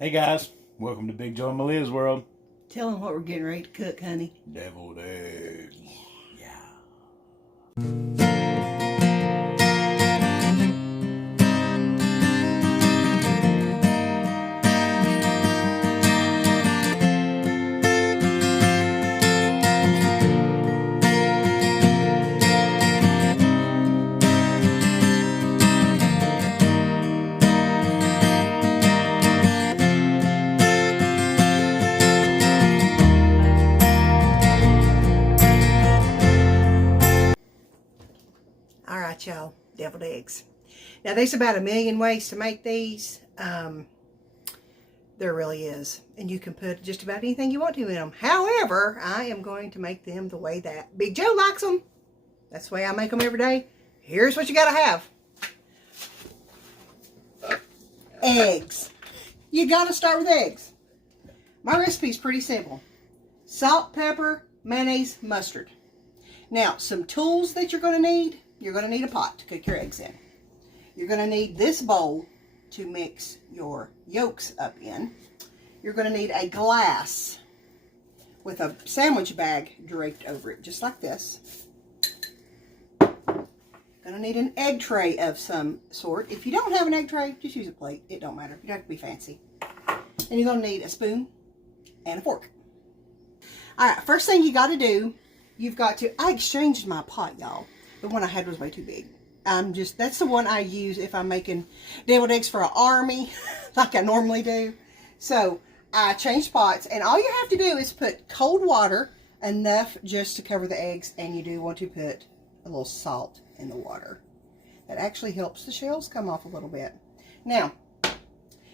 Hey guys, welcome to Big Joe and Meleah's world. Tell them what we're getting ready to cook, honey. Deviled eggs. All right, y'all, deviled eggs. Now, there's about 1,000,000 ways to make these. There really is. And you can put just about anything you want to in them. However, I am going to make them the way that Big Joe likes them. That's the way I make them every day. Here's what you got to have. Eggs. You got to start with eggs. My recipe is pretty simple. Salt, pepper, mayonnaise, mustard. Now, some tools that you're going to need. You're going to need a pot to cook your eggs in. You're going to need this bowl to mix your yolks up in. You're going to need a glass with a sandwich bag draped over it, just like this. Going to need an egg tray of some sort. If you don't have an egg tray, just use a plate. It don't matter. You don't have to be fancy. And you're going to need a spoon and a fork. All right, first thing you got to do, I exchanged my pot, y'all. The one I had was way too big. That's the one I use if I'm making deviled eggs for an army, like I normally do. So I changed pots, and all you have to do is put cold water, enough just to cover the eggs, and you do want to put a little salt in the water. That actually helps the shells come off a little bit. Now,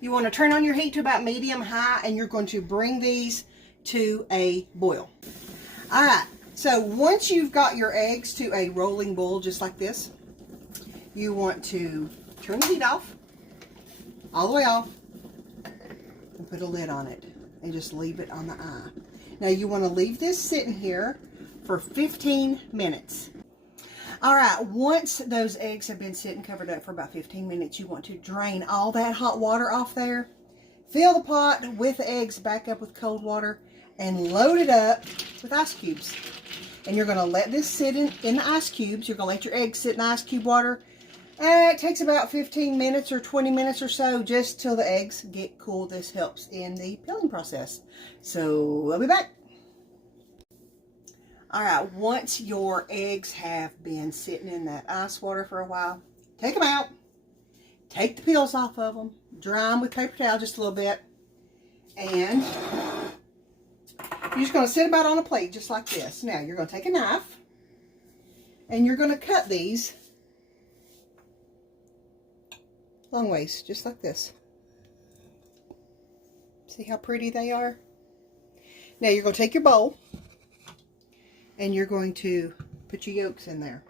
you want to turn on your heat to about medium-high, and you're going to bring these to a boil. All right, so once you've got your eggs to a rolling boil just like this, you want to turn the heat off, all the way off, and put a lid on it, and just leave it on the eye. Now you want to leave this sitting here for 15 minutes. All right, once those eggs have been sitting covered up for about 15 minutes, you want to drain all that hot water off there, fill the pot with the eggs back up with cold water, and load it up with ice cubes. And you're going to let this sit in the ice cubes. You're going to let your eggs sit in ice cube water. It takes about 15 minutes or 20 minutes or so, just till the eggs get cool. This helps in the peeling process. So we'll be back. All right, once your eggs have been sitting in that ice water for a while, take them out. Take the peels off of them. Dry them with paper towel just a little bit. And you're just going to sit about on a plate just like this. Now, you're going to take a knife, and you're going to cut these long ways, just like this. See how pretty they are? Now, you're going to take your bowl, and you're going to put your yolks in there.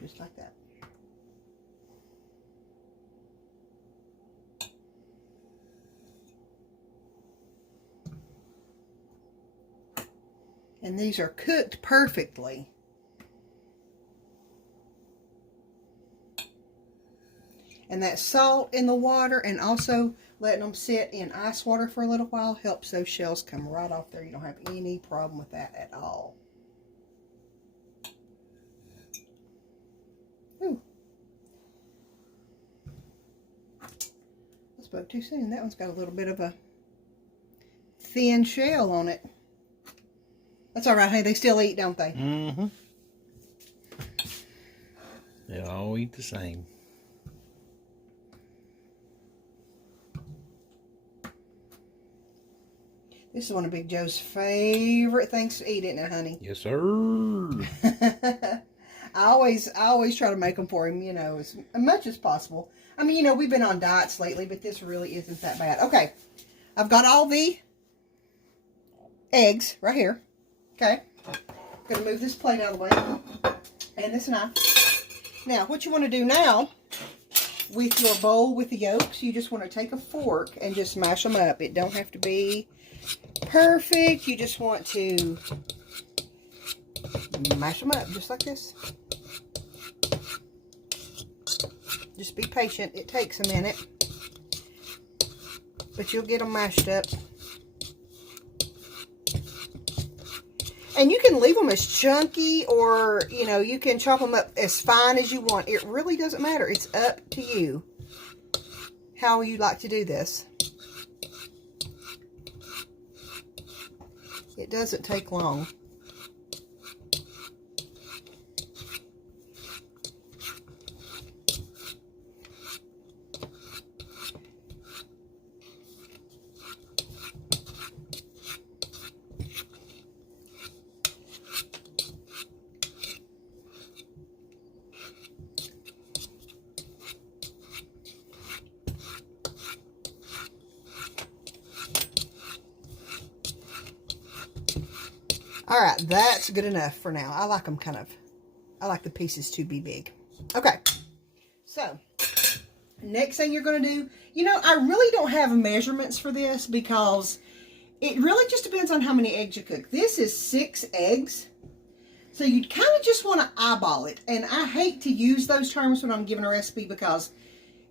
Just like that. And these are cooked perfectly. And that salt in the water and also letting them sit in ice water for a little while helps those shells come right off there. You don't have any problem with that at all. Ooh. I spoke too soon. That one's got a little bit of a thin shell on it. That's all right, hey, they still eat, don't they? Mm-hmm. They all eat the same. This is one of Big Joe's favorite things to eat, isn't it, honey? Yes, sir. I always try to make them for him, as much as possible. I mean, we've been on diets lately, but this really isn't that bad. Okay, I've got all the eggs right here. Okay, I'm going to move this plate out of the way, and this knife. Now, what you want to do now, with your bowl with the yolks, you just want to take a fork and just mash them up. It don't have to be perfect. You just want to mash them up just like this. Just be patient. It takes a minute. But you'll get them mashed up. And you can leave them as chunky, or, you know, you can chop them up as fine as you want. It really doesn't matter. It's up to you how you like to do this. It doesn't take long. All right, that's good enough for now. I like them I like the pieces to be big. Okay, so next thing you're going to do, you know, I really don't have measurements for this because it really just depends on how many eggs you cook. This is 6 eggs. So you kind of just want to eyeball it. And I hate to use those terms when I'm giving a recipe because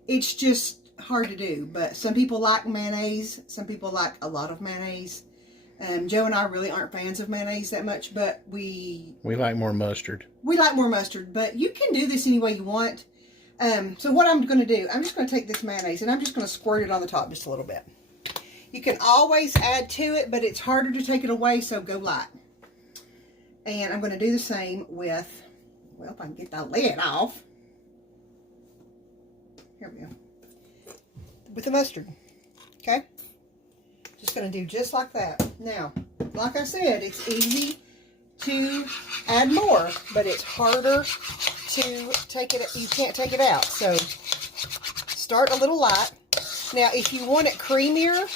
it's just hard to do. But some people like mayonnaise. Some people like a lot of mayonnaise. Joe and I really aren't fans of mayonnaise that much, but we like more mustard. We like more mustard, but you can do this any way you want. So what I'm going to do, I'm just going to take this mayonnaise and I'm just going to squirt it on the top just a little bit. You can always add to it, but it's harder to take it away, so go light. And I'm going to do the same with, well, if I can get the lid off. Here we go. With the mustard. Okay? Just going to do just like that. Now, like I said, it's easy to add more, but it's harder to take it. You can't take it out. So, start a little light. Now, if you want it creamier,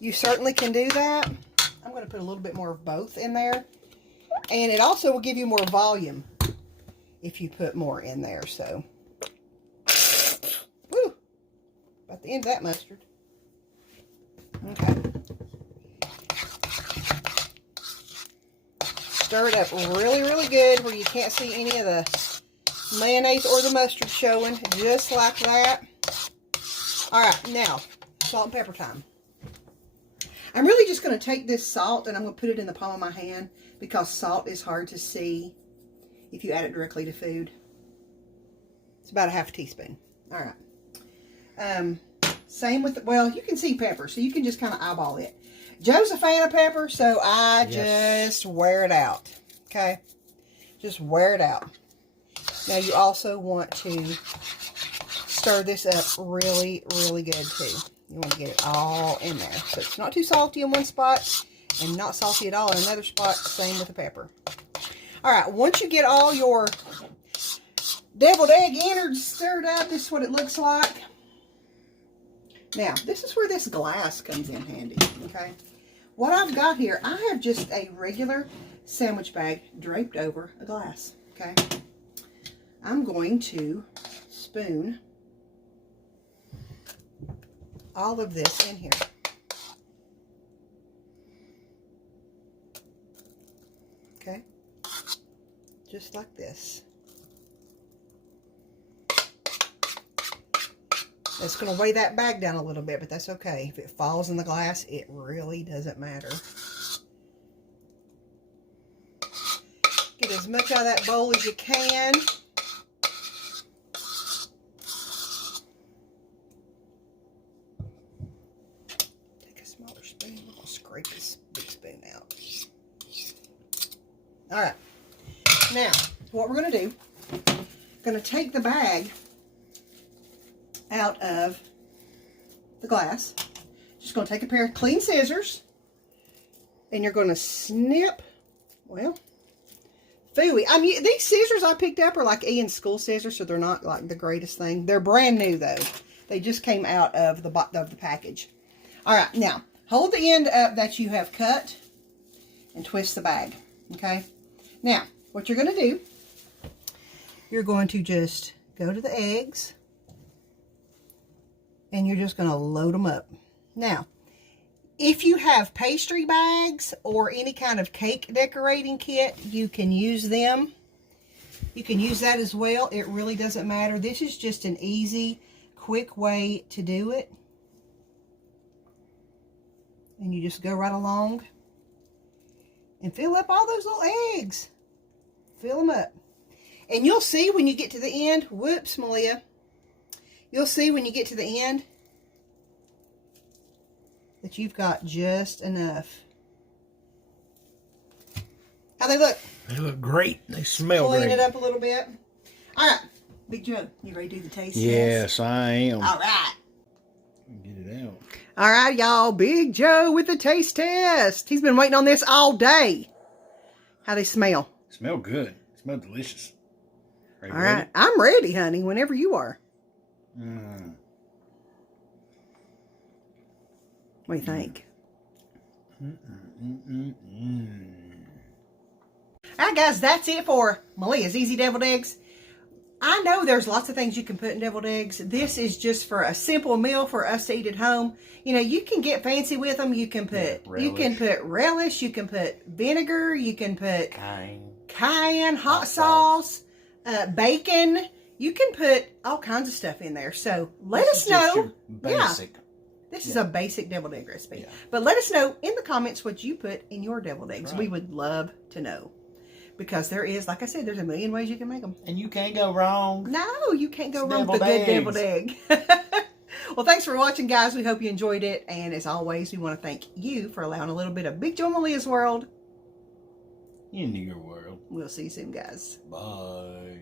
you certainly can do that. I'm going to put a little bit more of both in there. And it also will give you more volume if you put more in there. So, woo! About the end of that mustard. Okay. Stir it up really, really good where you can't see any of the mayonnaise or the mustard showing. Just like that. Alright, now, salt and pepper time. I'm really just going to take this salt and I'm going to put it in the palm of my hand because salt is hard to see if you add it directly to food. It's about a half a teaspoon. Alright. Same with, well, you can see pepper, so you can just kind of eyeball it. Joe's a fan of pepper, so I just wear it out. Okay? Just wear it out. Now, you also want to stir this up really, really good, too. You want to get it all in there. So, it's not too salty in one spot and not salty at all in another spot. Same with the pepper. Alright, once you get all your deviled egg innards stirred up, this is what it looks like. Now, this is where this glass comes in handy, okay? What I've got here, I have just a regular sandwich bag draped over a glass, okay? I'm going to spoon all of this in here. Okay? Just like this. It's going to weigh that bag down a little bit, but that's okay. If it falls in the glass, it really doesn't matter. Get as much out of that bowl as you can. Take a smaller spoon. We're going to scrape this big spoon out. Alright. Now, what we're going to do, going to take the bag out of the glass. Just going to take a pair of clean scissors and you're going to snip, well, phooey. I mean, these scissors I picked up are like Ian's school scissors, so they're not like the greatest thing. They're brand new though. They just came out of the package. All right, now hold the end up that you have cut and twist the bag. Okay. Now, what you're going to do, you're going to just go to the eggs. And you're just going to load them up. Now, if you have pastry bags or any kind of cake decorating kit, you can use them. You can use that as well. It really doesn't matter. This is just an easy, quick way to do it. And you just go right along and fill up all those little eggs. Fill them up. And you'll see when you get to the end, whoops, Meleah. You'll see when you get to the end that you've got just enough. How they look? They look great. They smell Clean great. it up a little bit. All right, Big Joe, you ready to do the taste test? Yes, I am. All right. Get it out. All right, y'all. Big Joe with the taste test. He's been waiting on this all day. How they smell? Smell good. Smell delicious. Are you All ready? right. I'm ready, honey, whenever you are. Mm. What do you think? All right, guys, that's it for Meleah's Easy Deviled Eggs. I know there's lots of things you can put in deviled eggs. This is just for a simple meal for us to eat at home. You know, you can get fancy with them. You can put relish, you can put vinegar, you can put cayenne, hot sauce, bacon. You can put all kinds of stuff in there. So let us know. Basic. This is a basic deviled egg recipe. Yeah. But let us know in the comments what you put in your deviled eggs. Right. We would love to know. Because there is, like I said, there's a million ways you can make them. And you can't go wrong. No, you can't go It's wrong with a deviled good deviled egg. Well, thanks for watching, guys. We hope you enjoyed it. And as always, we want to thank you for allowing a little bit of Big Joe and Meleah's world Into your world. We'll see you soon, guys. Bye.